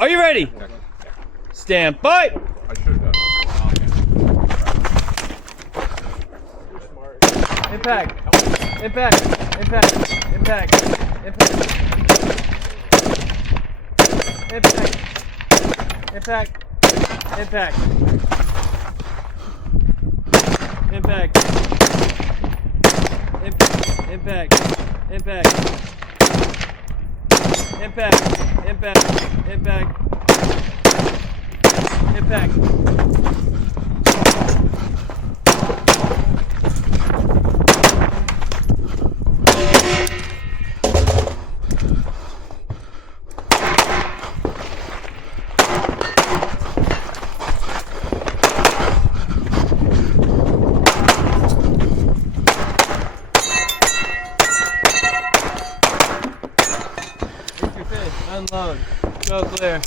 Are you ready? Stand by. I should have done it. Impact. Impact. Impact. Impact. Impact. Impact. Impact. Impact. Impact. Impact. Impact. Impact. Impact. Impact. Impact. Unload. Go clear.